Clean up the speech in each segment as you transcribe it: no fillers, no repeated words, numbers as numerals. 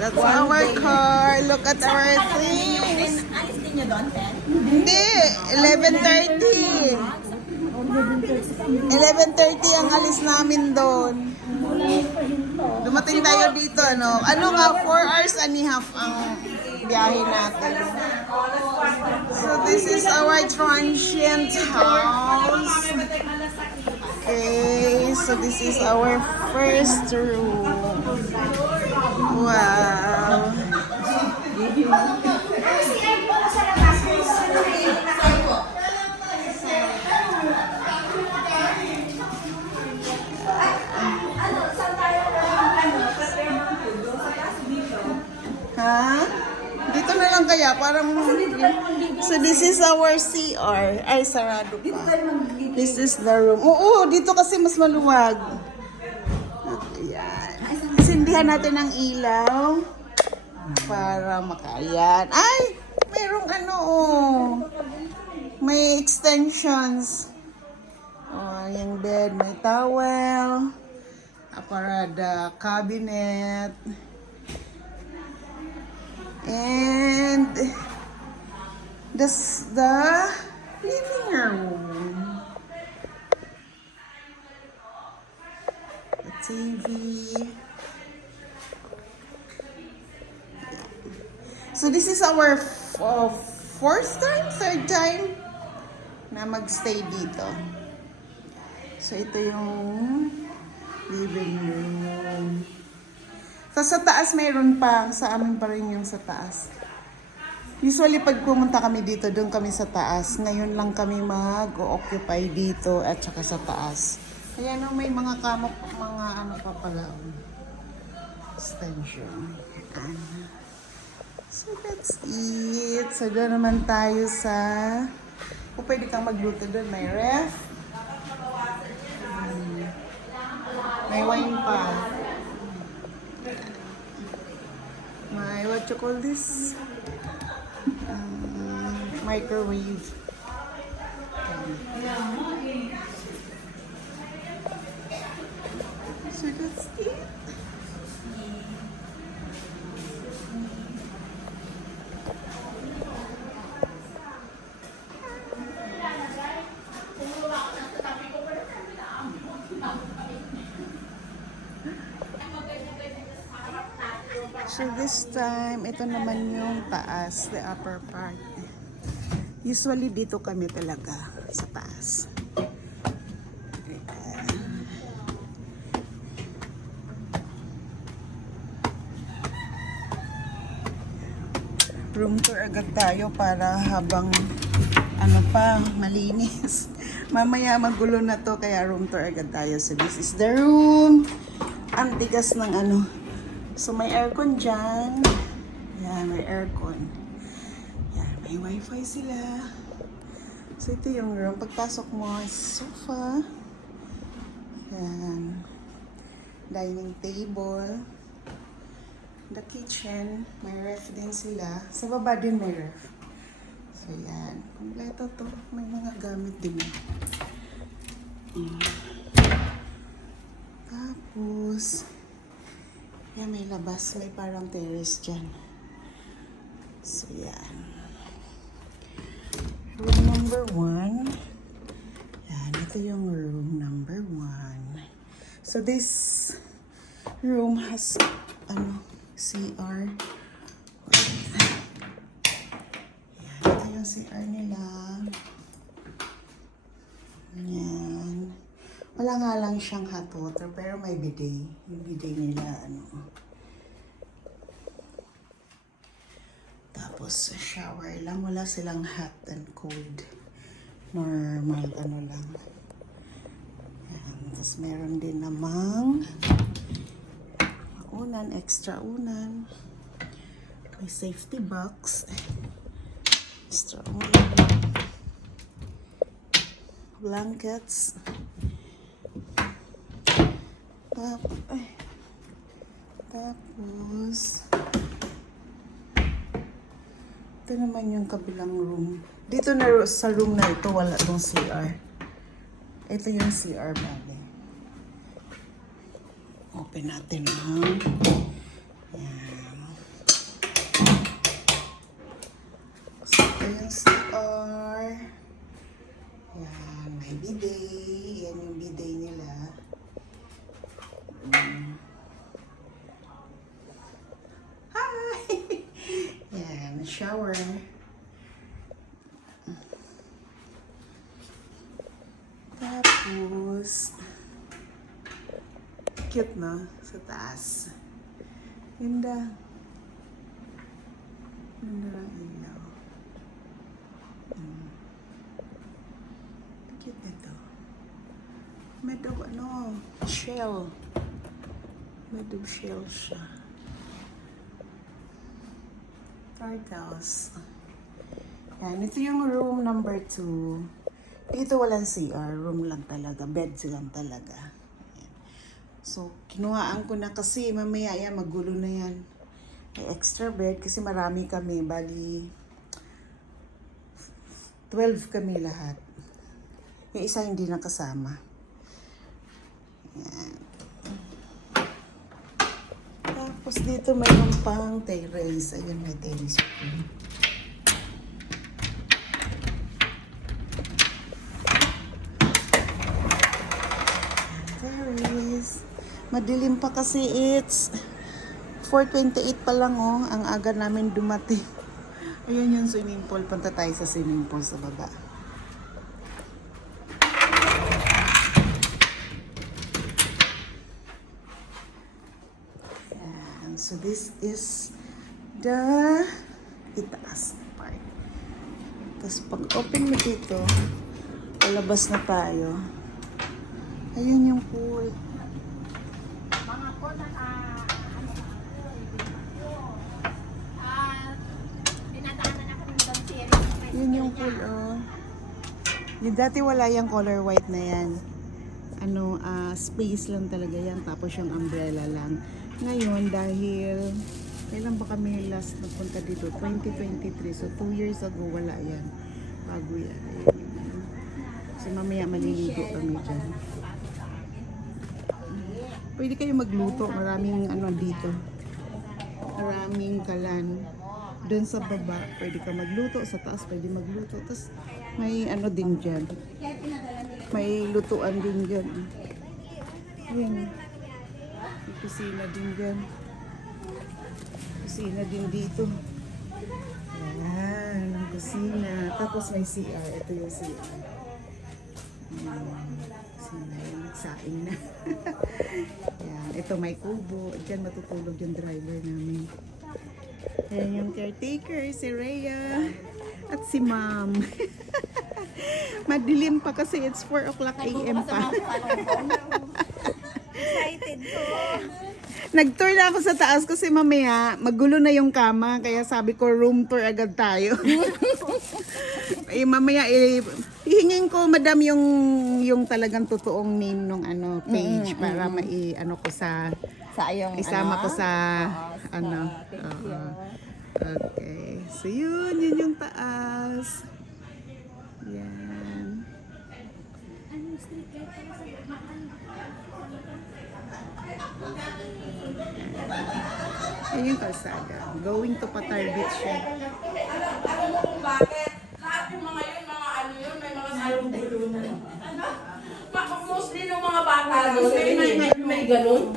That's our car. Look at our things. Alis din nyo doon, Ted? Hindi, 11:30. 11:30 ang alis namin doon. Dumating tayo dito, ano? Ano nga, 4 hours and a half ang biyahe natin. So this is our transient house. Okay, so this is our first room. Wow. Ha? Dito na lang kaya, parang... So this is our CR. Ay, sarado pa. This is the room. Oo, dito kasi mas maluwag. Ayan. Sindihan natin ang ilaw. Para makayan. Ay! Merong ano, oh. May extensions. Oh, yung bed, may towel. Aparada, cabinet. And this the living room. The TV. So this is our third time na magstay dito. So ito yung living room. So, sa taas mayroon pa. Sa amin pa rin yung sa taas. Usually, pag pumunta kami dito, doon kami sa taas. Ngayon lang kami mag-occupy dito at saka sa taas. Kaya no, may mga kamok, mga ano pa pala. Extension. So, that's it. So, doon naman tayo sa... Kung pwede kang magluto doon, may ref. May wine pa. My, what you call this? Microwave. So that's it. So this time, ito naman yung taas, the upper part. Usually dito kami talaga sa taas. Room tour agad tayo para habang ano pa, malinis. Mamaya magulo na to, kaya room tour agad tayo. So this is the room. Ang tigas ng ano. So, may aircon dyan. Yan, may aircon. Yan, may wifi sila. So, ito yung room. Pagpasok mo, sofa. Yan. Dining table. The kitchen. May ref din sila. Sa baba din may ref. So, yan. Kompleto to. May mga gamit din. Tapos... yan, may labas. May parang terrace dyan. So, yan. Room number 1. Yan, ito yung room number 1. So, this room has, CR. Yan, ito yung CR nila. Yan. Wala nga lang siyang hot water, pero may bidet. Yung bidet nila, Tapos, shower lang. Wala silang hot and cold. Normal, lang. Ayan. Tapos, meron din namang unan, extra unan. May safety box. Extra unan. Blankets. Tapos, ito naman yung kabilang room. Dito na sa room na ito, wala tong CR. Ito yung CR bali. Open natin ha. Yan. yung CR. Yan, may bidet. Yan yung bidet nila. Hi! Yan, shower. Tapos, cute no? Sa taas. Ganda. Ganda ng ilaw. Cute nito. Medyo ano, shell. Medyo shell siya. Farthouse. Yan, ito yung room number 2. Dito walang CR, room lang talaga, beds lang talaga. Ayan. So, kinuhaan ko na kasi mamaya yan, magulo na yan. May extra bed kasi marami kami, bali 12 kami lahat. Yung isa hindi nakasama. Ayan. Tapos dito mayroon pang terrace. Ayun, may terrace. Madilim pa kasi, it's 4:28 pa lang oh, ang aga namin dumating. Ayun yung swimming pool, punta tayo sa swimming pool sa baba. Yan. So this is the itaas part. Tapos pag open mo dito, palabas na tayo. Ayun yung pool. Yun yung pool, oh. Yung dati wala yung color white na yan. Ano, space lang talaga yan. Tapos yung umbrella lang. Ngayon, dahil kailan ba kami last nagpunta dito? 2023. So, 2 years ago, wala yan. Bago yan. Ayun. So, mamaya maliligo kami dyan. Pwede kayo magluto. Maraming ano dito. Maraming kalan. Doon sa baba, pwede ka magluto. Sa taas, pwede magluto. Tapos, may ano din dyan. May lutuan din dyan. Ayan. May kusina din dyan. Kusina din dito. Ayan, ang kusina. Tapos may CR. Ito yung CR. Kusina yung nagsaing na. Ayan. Ito may kubo. Diyan matutulog yung driver namin. Ayan yung caretaker, si Rhea. At si Ma'am. Madilim pa kasi it's 4 o'clock AM pa. Excited ko. Nag-tour na ako sa taas kasi mamaya magulo na yung kama. Kaya sabi ko room tour agad tayo. Mamaya hihingin ko madam yung talagang totoong name ng ano page para mai-ano ko sa Sayang isama ko sa ano. Okay. So yun yung taas. Yan. Ayun yung kalsada. Going to Patar Beach siya. Alam mo kung bakit? Lahat yung mga yun, mga ano yun, may mga salong gulo na. Ano? Mostly ng mga bata doon, may ganun.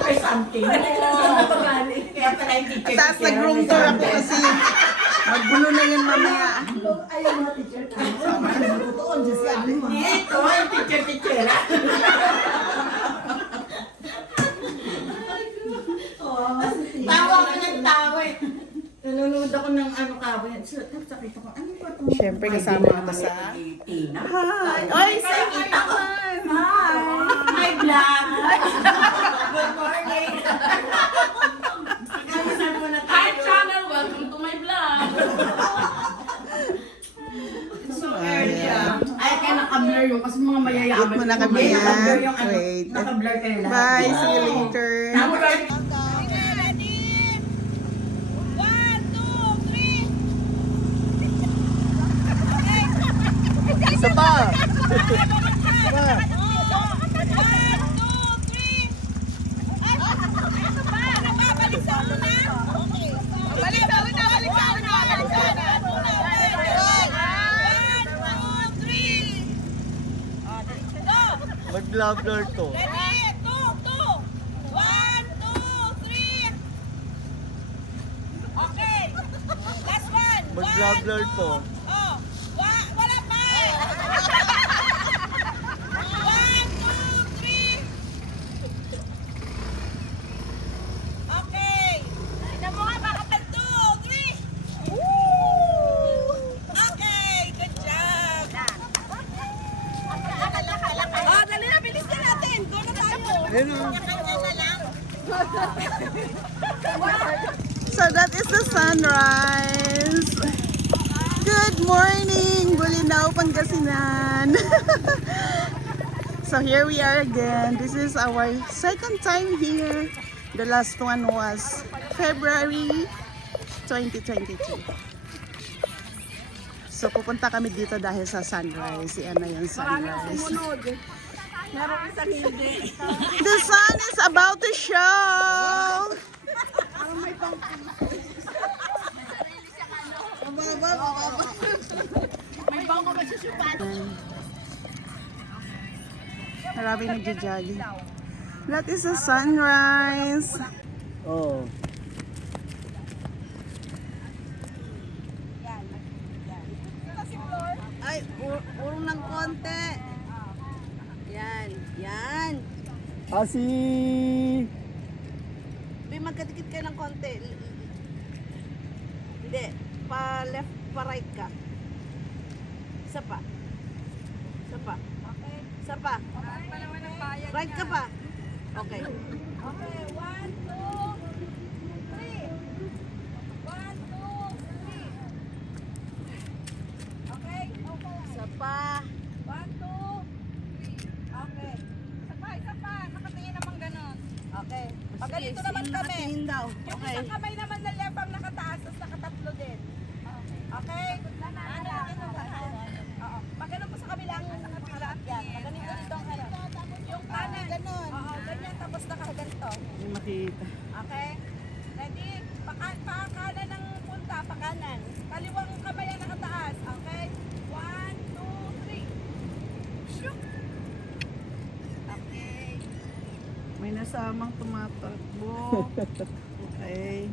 May something. Kaya pala yung teacher. Tapos nag-room tour ako kasi maggulo na yun mamaya. Ayun mga teacher. Ito, yung teacher. Tawa ka ng tawa eh. Nanonood ako ng ano kabayan. Sakita ko, ano ba itong... Siyempre kasama ako sa... Tina. Hi! Oy, say hi naman! Hi, vlog! Good morning! Hi, channel! Welcome to my vlog! So early Ay, kaya naka-blur yung kasi mga mayayaman. Eat mo na kami ha. Wait. Naka-blur kayo lahat. Bye, see you later. Isa pa! Balik sa una! Balik sa una! Mag-vlogger to. Ready? 2, 2. 1, 2, 3. Okay. Last one. Mag-vlogger to. Oh. Wala pa. 1, 2, 3. Okay. Tignan mo nga, baka pa 2, 3. Okay, good job. Oh, dali na, bilisan natin. Doon na tayo. So that is the sunrise. Good morning, Bolinao, Pangasinan. So here we are again. This is our second time here. The last one was February 2022. So pupunta kami dito dahil sa sunrise. Yan na yung sunrise. Meron isang hindi. The sun is about to show. May bangko ba siya supat? Marami nagja-jogging. That is the sunrise. Oh. Ay, urong ng konti. Yan, yan. Asi! May magkadikit kayo ng konti. Hindi, pa left, pa right ka. Isa pa. Isa pa. Okay. Isa pa. Right ka pa. Okay. Okay, 1, 2, 3. 1, 2, 3. Okay? Isa pa. 1, 2, 3. Okay. Isa pa, isa pa. Nakatingin naman ganun. Okay. Pag ganito naman kami. Nakatingin daw. Yung isang kamay naman na left ang nakataas, tapos nakatatlo din. Okay? Oo. Pag ganun po sa kabilang nakatilaan yan. Pag ganito ang ano. Yung kanan. Ganun. Oo, ganyan. Tapos nakaganto. Hindi makita. Okay? Ready? Pakanan ng punta. Pakanan. Kaliwang kamay ang nakataas. Okay? 1, 2, 3. Shoot! Okay. May nasamang tumatakbo. Okay.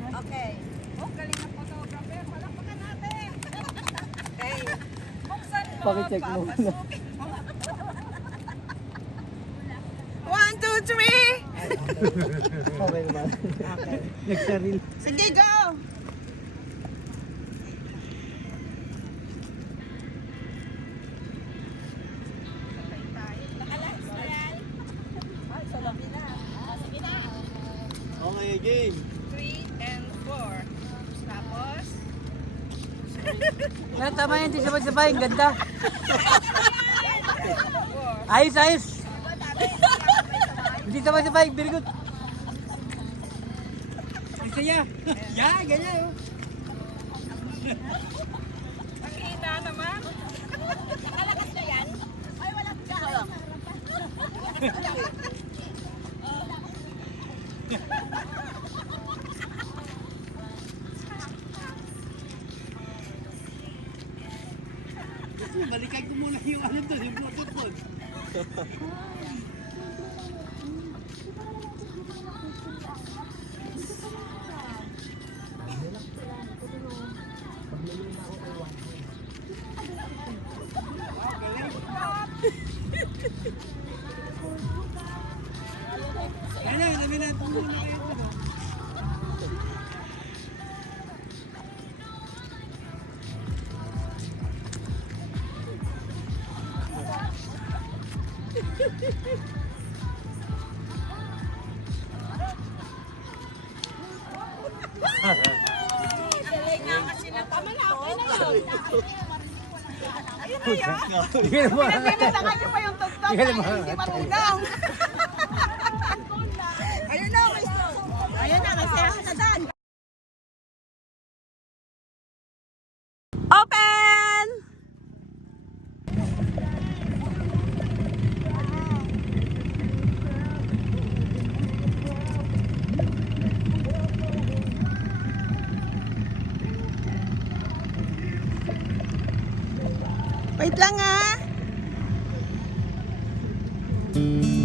Okay. Oh, galing na photographer. Palakpakan natin. Okay. Buksan mo. Pakicheck mo muna. Papasukin mo. 1, 2, 3. Okay naman. Okay. Nagsaril. Sige, go! Nakalas na yan. Ay, salamin na. Sige na. Okay, game. 3 and 4. Tapos? Tama yan, di sabay-sabay, ang ganda. Ayos, ayos. Hindi sabay-sabay, very good. Saya. Ya, ganyan. Ang hina naman. Nakalakas na yan? Ay, wala ka. Balikan ko muna yung ano to, yung bluetooth ko. Ano, namin natin muna kayo ito. Galing nga kasi na. Tama na, okay na yun. Ayun na yun. Hindi naman. Pinatangan niyo pa yung tugtog na hindi marunong. Ayun na, may stroke. Ayun na, may stroke na dan. Open! Wait lang ah. Ayan.